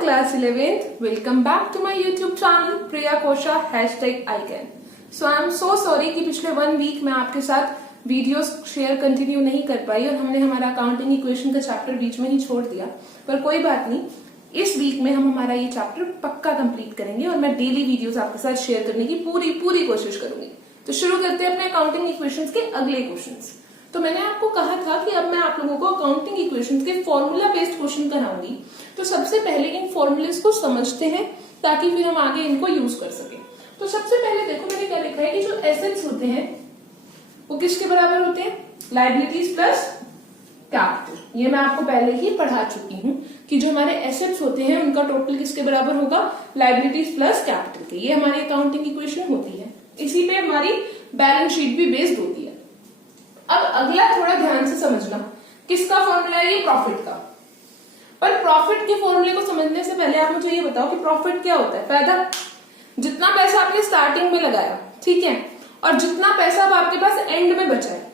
class 11th. Welcome back to my YouTube channel Priya Kosha #ICAN. So I am so sorry कि पिछले 1 week में आपके साथ videos share continue नहीं कर पाई और हमने हमारा अकाउंटिंग इक्वेशन का चैप्टर बीच में ही छोड़ दिया, पर कोई बात नहीं, इस वीक में हम हमारा ये चैप्टर पक्का कंप्लीट करेंगे और मैं डेली वीडियोस आपके साथ शेयर करने की पूरी कोशिश करूंगी। तो शुरू करते हैं अपने अकाउंटिंग इक्वेशंस के अगले क्वेश्चंस। तो मैंने आपको कहा था कि अब मैं आप लोगों को अकाउंटिंग इक्वेशंस के फॉर्मूला बेस्ड क्वेश्चन कराऊंगी। तो सबसे पहले इन फॉर्मूलेस को समझते हैं ताकि फिर हम आगे इनको यूज कर सके। तो सबसे पहले देखो मैंने क्या लिखा है कि जो एसेट्स होते हैं वो किसके बराबर होते हैं? Liabilities plus capital. ये मैं आपको पहले ही पढ़ा चुकी हूँ कि जो हमारे एसेट्स होते हैं उनका टोटल किसके बराबर होगा? लायबिलिटीज प्लस कैपिटल के। ये हमारी अकाउंटिंग इक्वेशन होती है, इसी पे हमारी बैलेंस शीट भी बेस्ड होती है। अब अगला थोड़ा ध्यान से समझना, किसका फॉर्मूला है ये? प्रॉफिट का। पर प्रॉफिट के फॉर्मूले को समझने से पहले आप मुझे ये बताओ कि प्रॉफिट क्या होता है? फायदा। जितना पैसा आपने स्टार्टिंग में लगाया, ठीक है, और जितना पैसा अब आपके पास एंड में बचा है,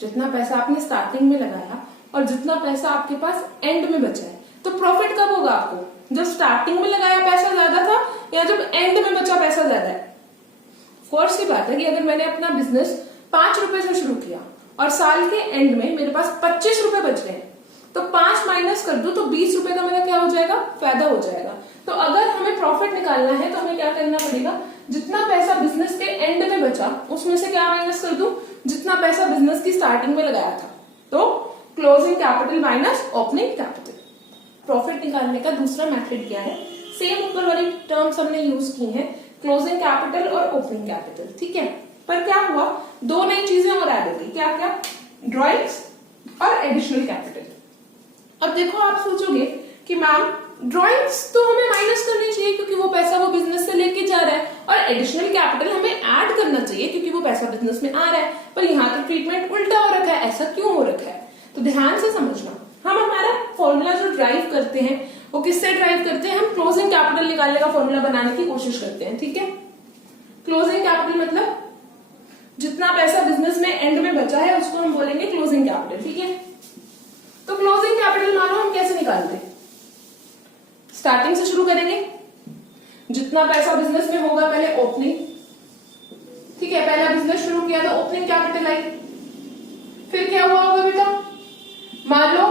जितना पैसा आपने स्टार्टिंग में लगाया और जितना पैसा आपके पास एंड में बचा है, तो प्रॉफिट कब होगा आपको? जब स्टार्टिंग में लगाया पैसा ज्यादा था या जब एंड में बचा पैसा ज्यादा है? फोर्स की बात है कि अगर मैंने अपना बिजनेस 5 रुपए से शुरू किया और साल के एंड में मेरे पास 25 रुपए बच रहे हैं, तो 5 माइनस कर दो तो 20 रुपए का मेरा क्या हो जाएगा? फायदा हो जाएगा। तो अगर हमें प्रॉफिट निकालना है तो हमें क्या करना पड़ेगा? जितना पैसा बिजनेस के एंड में बचा उसमें से क्या माइनस कर दूं? जितना पैसा बिजनेस की स्टार्टिंग में लगाया था। तो closing capital minus opening capital. Profit निकालने का दूसरा मेथड क्या है? सेम ऊपर वाली टर्म्स हमने यूज की है, क्लोजिंग कैपिटल और ओपनिंग कैपिटल, ठीक है। पर क्या हुआ? 2 नई चीजें और ऐड हो गई। क्या क्या? ड्रॉइंग्स और एडिशनल कैपिटल। अब देखो आप सोचोगे कि मैम ड्रॉइंग्स तो हमें माइनस करनी चाहिए क्योंकि वो पैसा वो बिजनेस से लेके जा रहा है, और एडिशनल कैपिटल हमें ऐड करना चाहिए क्योंकि वो पैसा बिजनेस में आ रहा है। पर यहाँ तो ट्रीटमेंट उल्टा हो रखा है। ऐसा क्यों हो रखा है? तो ध्यान से समझना। हम हमारा फॉर्मूला जो ड्राइव करते हैं वो किससे ड्राइव करते हैं? हम क्लोजिंग कैपिटल निकालने का फॉर्मूला बनाने की कोशिश करते हैं, ठीक है। क्लोजिंग कैपिटल मतलब जितना पैसा बिजनेस में एंड में बचा है उसको हम बोलेंगे क्लोजिंग कैपिटल, ठीक है। तो क्लोजिंग कैपिटल मानो हम कैसे निकालते हैं? स्टार्टिंग से शुरू करेंगे। जितना पैसा बिजनेस में होगा पहले ओपनिंग, ठीक है, पहला बिजनेस शुरू किया तो ओपनिंग कैपिटल आई। फिर क्या हुआ होगा बेटा? मान लो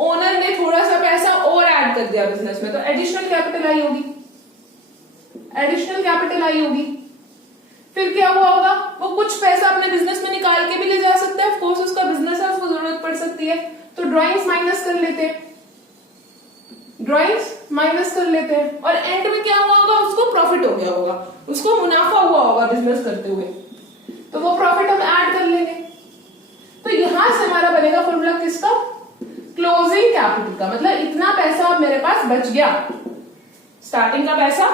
ओनर ने थोड़ा सा पैसा और ऐड कर दिया बिजनेस में, तो एडिशनल कैपिटल आई होगी, एडिशनल कैपिटल आई होगी। फिर क्या हुआ होगा? वो कुछ पैसा अपने बिजनेस में निकाल के भी ले जा सकता है, ऑफकोर्स उसका बिजनेस है, उसको जरूरत पड़ सकती है, तो ड्रॉइंग्स माइनस कर लेते हैं, ड्रॉइंग्स माइनस कर लेते हैं, और एंड में क्या हुआ होगा? उसको प्रॉफिट हो गया होगा, उसको मुनाफा हुआ होगा बिजनेस करते हुए, तो वो प्रॉफिट हम ऐड कर लेंगे। तो यहां से हमारा बनेगा फॉर्मूला किसका? क्लोजिंग कैपिटल का। मतलब इतना पैसा अब मेरे पास बच गया, स्टार्टिंग का पैसा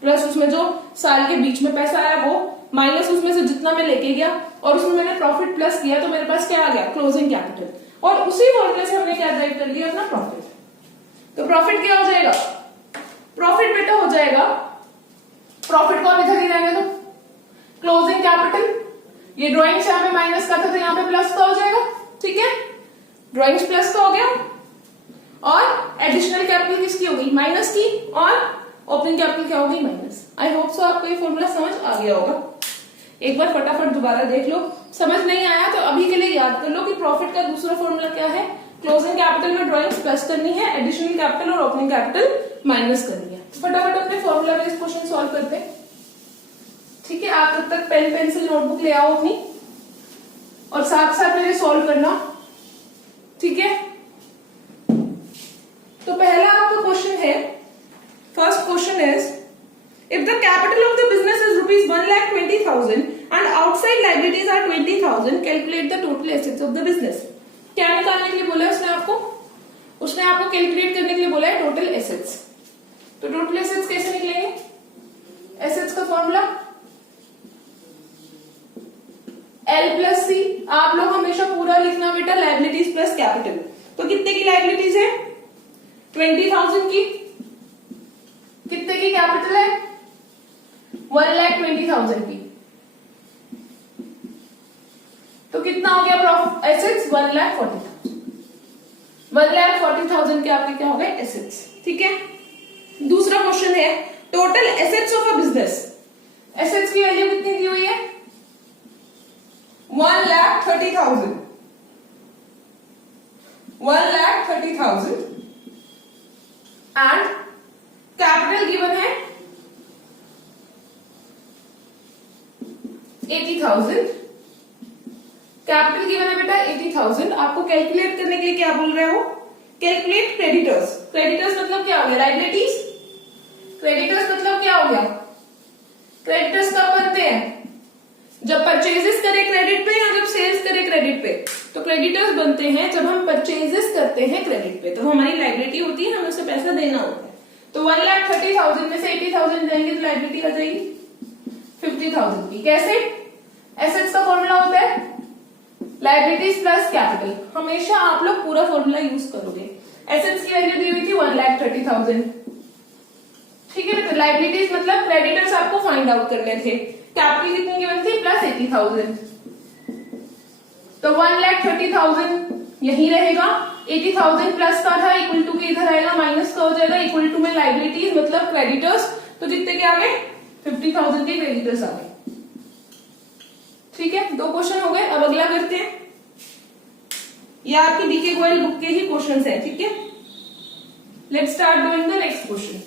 प्लस उसमें जो साल के बीच में पैसा आया वो, माइनस उसमें से जितना मैं लेके गया और उसमें मैंने प्रॉफिट प्लस किया, तो मेरे पास क्या आ गया? Closing capital. और उसी फॉर्मूले से हमने क्या ड्राइव कर लिया? अपना प्रॉफिट। तो प्रॉफिट क्या हो जाएगा? प्रॉफिट बेटा हो जाएगा, प्रॉफिट को अब इधर ही रहने दो, क्लोजिंग कैपिटल। ये ड्रॉइंग से हमें माइनस का था तो यहाँ पे प्लस का हो जाएगा, ठीक है। ड्रॉइंग्स प्लस का हो गया और एडिशनल कैपिटल किसकी होगी? माइनस की, और ओपनिंग कैपिटल क्या होगी? माइनस। आई होप सो आपको ये फॉर्मूला समझ आ गया होगा। एक बार फटाफट दोबारा देख लो, समझ नहीं आया तो अभी के लिए याद कर लो कि प्रॉफिट का दूसरा फॉर्मूला क्या है? क्लोजिंग कैपिटल में ड्रॉइंग्स प्लस करनी है, एडिशनल कैपिटल और ओपनिंग कैपिटल माइनस करनी है। फटाफट अपने फॉर्मूला बेस्ड क्वेश्चन सॉल्व करते हैं, ठीक है। आप तब तक पेन पेंसिल नोटबुक ले आओ अपनी और साथ साथ मेरे सॉल्व करना, ठीक है। तो पहला आपका क्वेश्चन है, first question is, if the capital of the business is rupees 1,20,000 and outside liabilities are 20,000, calculate the total assets of the business। क्या निकालने के लिए बोला है उसने आपको? उसने आपको कैलकुलेट करने के लिए बोला है टोटल एसेट्स। तो टोटल एसेट्स कैसे निकलेंगे? एसेट्स का फॉर्मूला L प्लस सी। आप लोग हमेशा पूरा लिखना बेटा, लायबिलिटीज प्लस कैपिटल। तो कितने की लायबिलिटीज है? 20,000 की। कितने की कैपिटल है? 1,20,000 की। तो कितना हो गया एसेट्स? 1,40,000। 1,40,000 के आपके क्या हो गए? एसेट्स, ठीक है। दूसरा क्वेश्चन है total assets of a business. Assets की वैल्यू कितनी दी हुई है? 1,30,000। 1,30,000 एंड कैपिटल गिवन है 80,000। कैपिटल गिवन है बेटा 80,000। आपको कैलकुलेट करने के लिए क्या बोल रहे हो? Calculate creditors. क्रेडिटर्स मतलब क्या हो गया? लाइबिलिटीज। क्रेडिटर्स मतलब क्या हो गया? क्रेडिटर्स कब बनते हैं? जब परचेजेस करें क्रेडिट पे या जब सेल्स करें क्रेडिट पे। तो क्रेडिटर्स बनते हैं जब हम परचेजेस करते हैं क्रेडिट पे, तो हमारी लाइबिलिटी होती है, हमें उसे पैसा देना होता है। तो 1,30,000 में से 80,000 देंगे तो लाइबिलिटी आ जाएगी 50,000 की। कैसे? एसेट्स का फॉर्मूला होता है लाइबिलिटीज प्लस कैपिटल। हमेशा आप लोग पूरा फॉर्मूला यूज करोगे। एसेट्स की वैल्यू दी हुई थी 1,30,000, ठीक है। तो लाइबिलिटीज मतलब क्रेडिटर्स आपको फाइंड आउट करने थे। कैपिटल कितनी गिवन थी? प्लस 80,000। तो 1,30,000 यही रहेगा, 80,000 प्लस का था, इक्वल टू के इधर आएगा, माइनस का हो जाएगा, इक्वल टू में लाइबिलिटीज मतलब क्रेडिटर्स। तो जितने के आ गए? 50,000 के क्रेडिटर्स आ गए। ठीक है, 2 क्वेश्चन हो गए। अब अगला करते हैं। ये आपकी डीके गोयल बुक के ही क्वेश्चंस हैं, ठीक है। Let's start doing the next question.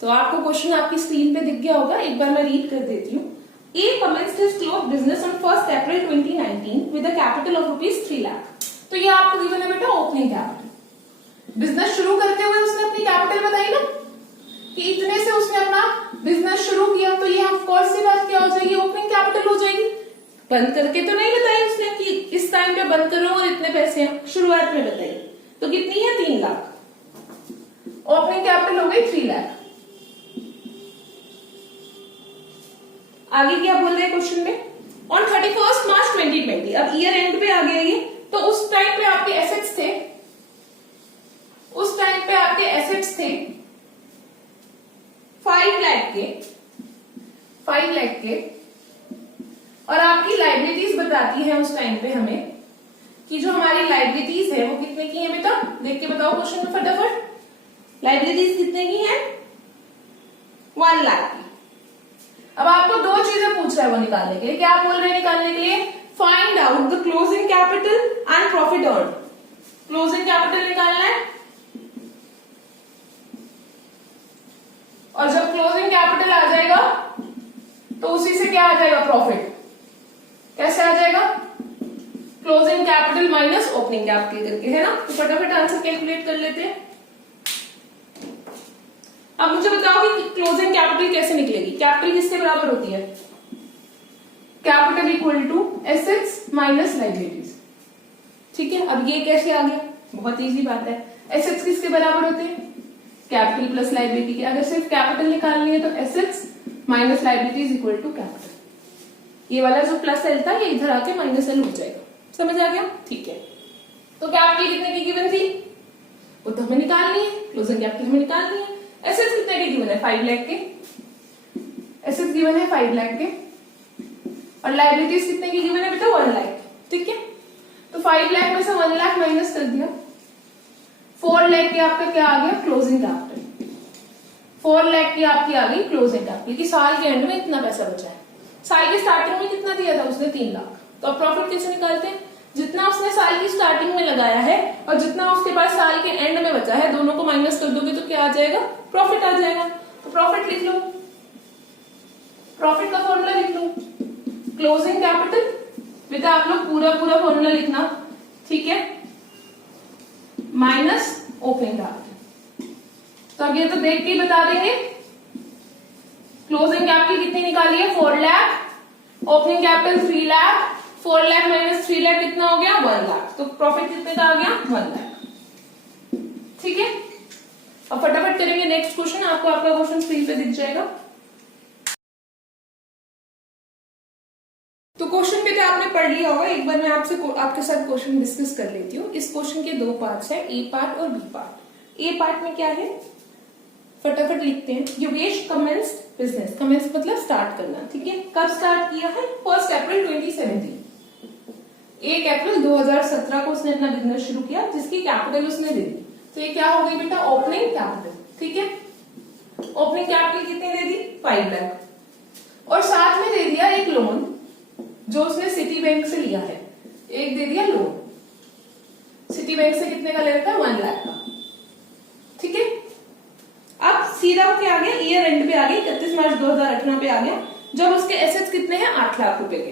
तो आपको क्वेश्चन आपकी स्क्रीन पे दिख गया होगा, एक बार मैं रीड कर देती हूँ। A commenced his cloth business on 1st April 2019 with a capital of ₹3 lakh। तो ये आपको गिवन है बेटा ओपनिंग कैपिटल। बिजनेस शुरू करते हुए उसने अपनी कैपिटल बताई ना कि इतने से उसने अपना बिजनेस शुरू किया, तो ये ऑफ कोर्स सी बात क्या हो जाएगी? ओपनिंग कैपिटल हो जाएगी। बंद करके तो नहीं बताई उसने कि इस टाइम पे बंद करो और इतने पैसे हैं, शुरुआत में बताई। तो कितनी है? 3 लाख। ओपनिंग कैपिटल हो गई 3 लाख। आगे क्या बोल रहे हैं क्वेश्चन में? ऑन 31 मार्च 2020, अब ईयर एंड पे आ गया ये। तो उस टाइम पे आपके एसेट्स थे, उस टाइम पे आपके एसेट्स थे 5 लाख के, 5 लाख के, और आपकी लाइबिलिटीज बताती है उस टाइम पे हमें कि जो हमारी लाइबिलिटीज है वो कितने की है बेटा? देख के बताओ क्वेश्चन में फटाफट। लाइबिलिटीज कितने की है? 1 लाख की। अब आपको 2 चीजें पूछ रहा है वो निकालने के लिए। क्या बोल रहे हैं निकालने के लिए? Find out the closing capital and profit earn. Closing capital निकालना है, और जब क्लोजिंग कैपिटल आ जाएगा तो उसी से क्या आ जाएगा? प्रॉफिट। कैसे आ जाएगा? Closing capital minus opening capital करके, है ना। तो फटाफट आंसर कैलकुलेट कर लेते हैं। अब मुझे बताओ कि क्लोजिंग कैपिटल कैसे निकलेगी? कैपिटल किसके बराबर होती है? Capital equal to assets minus liabilities, ठीक है। अब ये कैसे आ गया? बहुत इजी बात है। एसेट्स किसके बराबर होते हैं? कैपिटल प्लस लाइबिलिटी के। अगर सिर्फ कैपिटल निकालनी है तो assets minus liabilities equal to capital. ये वाला जो प्लस एल था ये इधर आके माइनस एल हो जाएगा। समझ आ गया? ठीक है। तो कैपिटल कितने की गिवन थी? वो तो हमें निकालनी है। क्लोजिंग कैपिटल हमें निकालनी है। एसेट्स कितने के गिवन है? 5 लाख के। एसेट्स गिवन है 5 लाख के, और लाइबिलिटीज कितने की गिवन है बेटा? 1 लाख, ठीक है। तो 5 लाख में से 1 लाख माइनस कर दिया, 4 लाख के आपका क्या आ गया? Closing capital. 4 लाख की आपकी आ गई क्लोजिंग कैपिटल कि साल के एंड में इतना पैसा बचा है। साल के स्टार्टिंग में कितना दिया था उसने? 3 लाख। तो अब प्रॉफिट कैसे निकालते हैं? जितना उसने साल की स्टार्टिंग में लगाया है और जितना उसके पास साल के एंड में बचा है, दोनों को माइनस कर दोगे तो क्या आ जाएगा? प्रॉफिट आ जाएगा। तो प्रॉफिट लिख लो, प्रॉफिट का फॉर्मूला लिख लो। क्लोजिंग कैपिटल, बेटा आप लोग पूरा फॉर्मूला लिखना, ठीक है, माइनस ओपनिंग कैपिटल। तो अब ये तो देख के ही बता देंगे। क्लोजिंग कैपिटल कितनी निकाली है? 4 lakh. Opening capital 3 lakh. 4 lakh minus 3 lakh कितना हो गया? 1 लाख। तो प्रॉफिट कितने का आ गया? 1 लाख, ठीक है। अब फटाफट करेंगे नेक्स्ट क्वेश्चन। आपको आपका क्वेश्चन स्क्रीन पे दिख जाएगा। तो क्वेश्चन पे तो आपने पढ़ लिया होगा। एक बार मैं आपके साथ क्वेश्चन डिस्कस कर लेती हूँ। इस क्वेश्चन के 2 पार्ट्स है, ए पार्ट और बी पार्ट। ए पार्ट में क्या है फटाफट लिखते हैं। Yogesh commenced business. कमेंस मतलब स्टार्ट करना, ठीक है। कब स्टार्ट किया है? 1 अप्रैल 2017। 1 अप्रैल 2017 को उसने अपना बिजनेस शुरू किया, जिसकी कैपिटल उसने दे दी। तो ये क्या हो गई बेटा, ओपनिंग कैपिटल। ठीक है, ओपनिंग कैपिटल कितनी दे दी, 5 लाख, और साथ में दे दिया एक लोन जो उसने सिटी बैंक से लिया है। एक दे दिया लोन सिटी बैंक से, कितने का ले रखा है, 1 लाख का। ठीक है, अब सीधा क्या आ गया, ईयर एंड पे आ गई, 31 मार्च 2018 पे आ गया, जब उसके एसेट्स कितने हैं, 8 लाख रुपए के।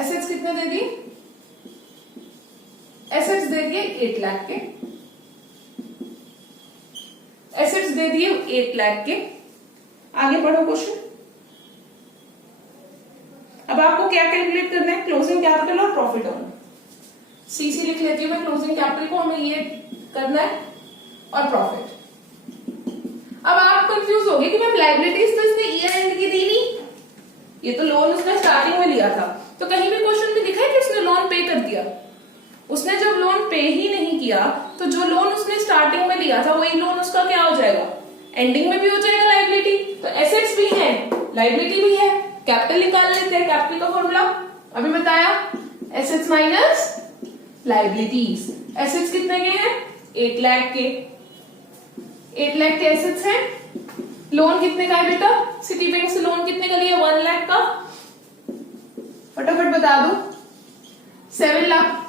एसेट्स कितने दे दिए, एसेट्स दे दिए 8 लाख के, एसेट्स दे दिए 8 लाख के। आगे पढ़ो क्वेश्चन। अब आपको क्या कैलकुलेट करना है, क्लोजिंग कैपिटल और प्रॉफिट ऑन। सीसी लिख लेती हूं मैं, क्लोजिंग कैपिटल को हमें ये करना है और प्रॉफिट। अब आप कंफ्यूज हो गए कि मैम लायबिलिटीज तो इसने ईयर एंड की दी नहीं, ये तो लोन उसने स्टार्टिंग में लिया था। तो कहीं भी क्वेश्चन में दिखा है कि उसने लोन पे कर दिया? उसने जब लोन पे ही नहीं किया तो जो लोन उसने स्टार्टिंग में लिया था वही लोन उसका क्या हो जाएगा, एंडिंग में भी हो जाएगा लायबिलिटी। तो एसेट्स भी है, लायबिलिटी भी है, कैपिटल निकाल लेते हैं। कैपिटल का फॉर्मूला अभी बताया, एसेट्स माइनस लायबिलिटीज। एसेट्स कितने के हैं, 8 लाख के, 8 लाख के एसेट्स हैं। लोन कितने का है बेटा, सिटी बैंक से लोन कितने का लिया, 1 लाख का। फटाफट बता दो, 7 लाख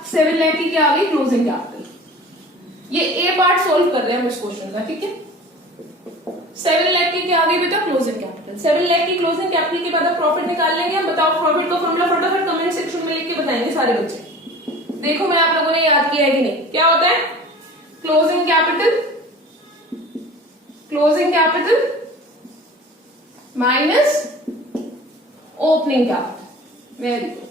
की क्या आ गई, क्लोजिंग कैपिटल। ये ए पार्ट सोल्व कर रहे हैं हम इस क्वेश्चन का। ठीक है, 7 लाख की क्या आ गई बेटा, क्लोजिंग कैपिटल। 7 लाख की क्लोजिंग कैपिटल के बाद आप प्रॉफिट निकाल लेंगे। हम बताओ प्रॉफिट का फॉर्मूला फटाफट कमेंट सेक्शन में लिख के बताएंगे सारे बच्चे। देखो मैं आप लोगों ने याद किया है कि नहीं। क्या होता है, closing capital, closing capital minus opening capital. Very good,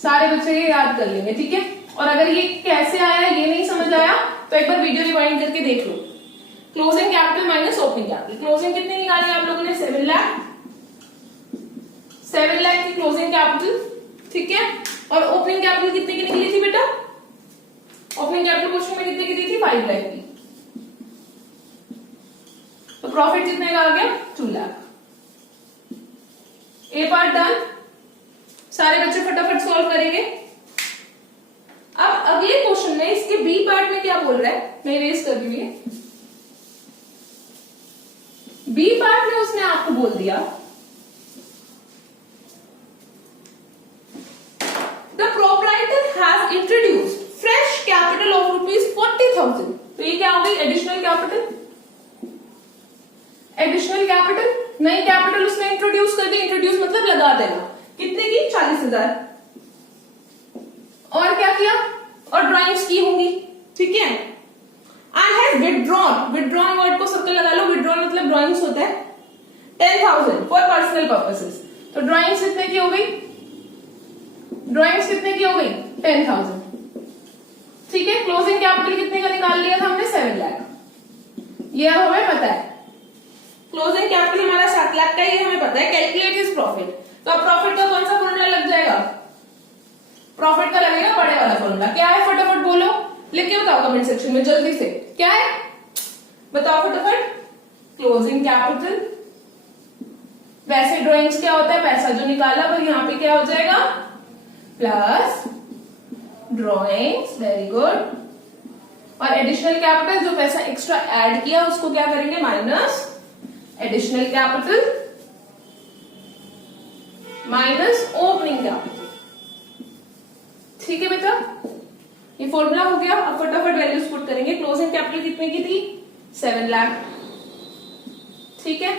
सारे बच्चे ये याद कर लेंगे। ठीक है, और अगर ये कैसे आया ये नहीं समझ आया तो एक बार वीडियो रिवाइंड करके देख लो। Closing capital minus opening capital. Closing कितनी निकाली आप लोगों ने, 7 लाख। 7 लाख की क्लोजिंग कैपिटल। ठीक है, और ओपनिंग कैपिटल कितने की निकली थी बेटा, ओपनिंग कैपिटल क्वेश्चन में कितने की दी थी, 5 लाख की। तो प्रॉफिट कितने का आ गया, 2 लाख। ए पार्ट डन, सारे बच्चे फटाफट सॉल्व करेंगे। अब अगले क्वेश्चन में इसके बी पार्ट में क्या बोल रहा है, मैं इरेज कर दी है। बी पार्ट में उसने आपको बोल दिया the proprietor has introduced fresh capital of ₹40,000। तो ये क्या हो गई, एडिशनल कैपिटल। एडिशनल कैपिटल, नई कैपिटल उसने इंट्रोड्यूस कर दी। इंट्रोड्यूस मतलब लगा देना, कितने की, 40,000। और क्या किया, और ड्राइंग्स की होंगी। ठीक है, and has withdrawn, withdrawn word को सर्कल लगा लो, विथड्रॉन मतलब ड्राइंग्स होता है, 10,000 फॉर पर्सनल पर्पसेस। तो ड्राइंग्स कितने की हो गई, ड्राइंग्स कितने की हो गई, 10,000। ठीक है, क्लोजिंग कैपिटल कितने का निकाल लिया था हमने, 7 लाख। ये अब हमें पता है, क्लोजिंग कैपिटल हमारा 7 लाख का, ये हमें पता है। Calculate is profit. तो अब प्रॉफिट का कौन सा फॉर्मूला लग जाएगा, प्रॉफिट का लगेगा बड़े वाला फॉर्मूला। क्या है, फटाफट बोलो, लिख के बताओ कमेंट सेक्शन में जल्दी से। क्या है, बताओ फटाफट। क्लोजिंग कैपिटल, वैसे ड्राइंग्स क्या होता है, पैसा जो निकाला, पर यहाँ पे क्या हो जाएगा, प्लस ड्राइंग्स। Very good. और एडिशनल कैपिटल, जो पैसा एक्स्ट्रा ऐड किया उसको क्या करेंगे, minus additional capital minus opening capital. ठीक है बेटा, ये फॉर्मूला हो गया। अब फटाफट वैल्यूज पुट करेंगे। क्लोजिंग कैपिटल कितने की थी, 7 लाख। ठीक है,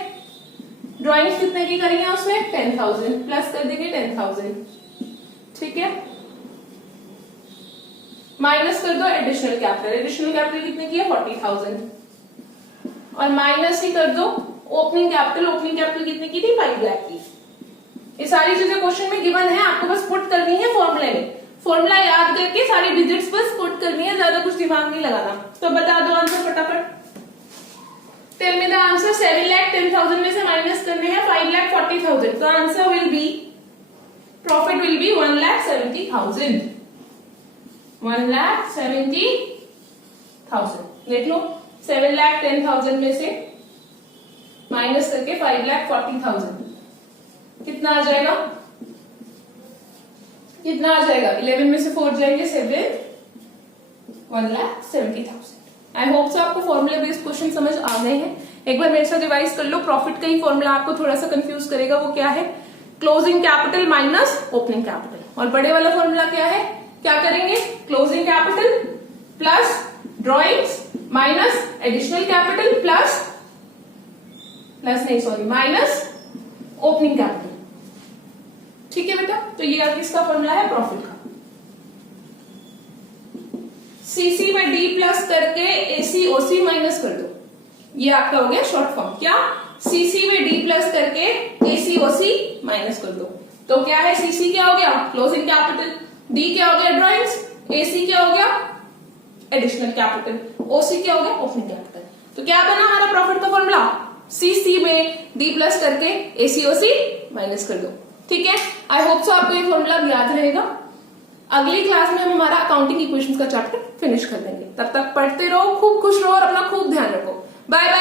ड्राइंग्स कितने की करेंगे उसमें, 10,000, प्लस कर देंगे 10,000। ठीक है, माइनस कर दो एडिशनल कैपिटल। एडिशनल कैपिटल कितने की है, 40,000, और माइनस ही कर दो ओपनिंग कैपिटल। ओपनिंग कैपिटल कितने की थी, 5 लाख की। ये सारी चीजें क्वेश्चन में गिवन है, आपको बस पुट करनी है फॉर्मूले में। फॉर्मूला याद करके सारी डिजिट्स बस पुट करनी है, ज्यादा कुछ दिमाग नहीं लगाना। तो बता दो आंसर फटाफट। Tell me the answer. 7 lakh 10,000 में से माइनस करने हैं 5 लाख 40,000। तो answer will be, profit will be 1,70,000। 1,70,000 लिख लो। 7 लाख 10,000 में से माइनस करके 5 लाख 40,000 कितना आ जाएगा, कितना आ जाएगा, 11 में से 4 जाएंगे 7, 1,70,000। आई होप सो आपको फॉर्मूला बेस्ड क्वेश्चन समझ आ गए हैं। एक बार मेरे साथ रिवाइज कर लो। प्रॉफिट का ही फॉर्मूला आपको थोड़ा सा कंफ्यूज करेगा, वो क्या है, closing capital minus opening capital. और बड़े वाला फॉर्मूला क्या है, क्या करेंगे, closing capital plus drawings minus additional capital plus minus opening capital. ठीक है बेटा, तो ये किसका फॉर्मूला है, प्रॉफिट का। सीसी में डी प्लस करके एसी ओसी माइनस कर दो, ये आपका हो गया शॉर्ट फॉर्म। क्या, सीसी में डी प्लस करके एसी ओसी माइनस कर दो। तो क्या है, सीसी क्या हो गया, क्लोजिंग कैपिटल, डी क्या हो गया, ड्रॉइंग्स, एसी क्या हो गया, एडिशनल कैपिटल, ओसी क्या हो गया, ओपनिंग कैपिटल। तो क्या बना हमारा प्रॉफिट का फॉर्मूला, सीसी में डी प्लस करके एसी ओसी माइनस कर दो। ठीक है, आई होप सो आपको ये फॉर्मूला याद रहेगा। अगली क्लास में हम हमारा अकाउंटिंग इक्वेशंस का चैप्टर फिनिश कर देंगे। तब तक पढ़ते रहो, खूब खुश रहो और अपना खूब ध्यान रखो। Bye bye.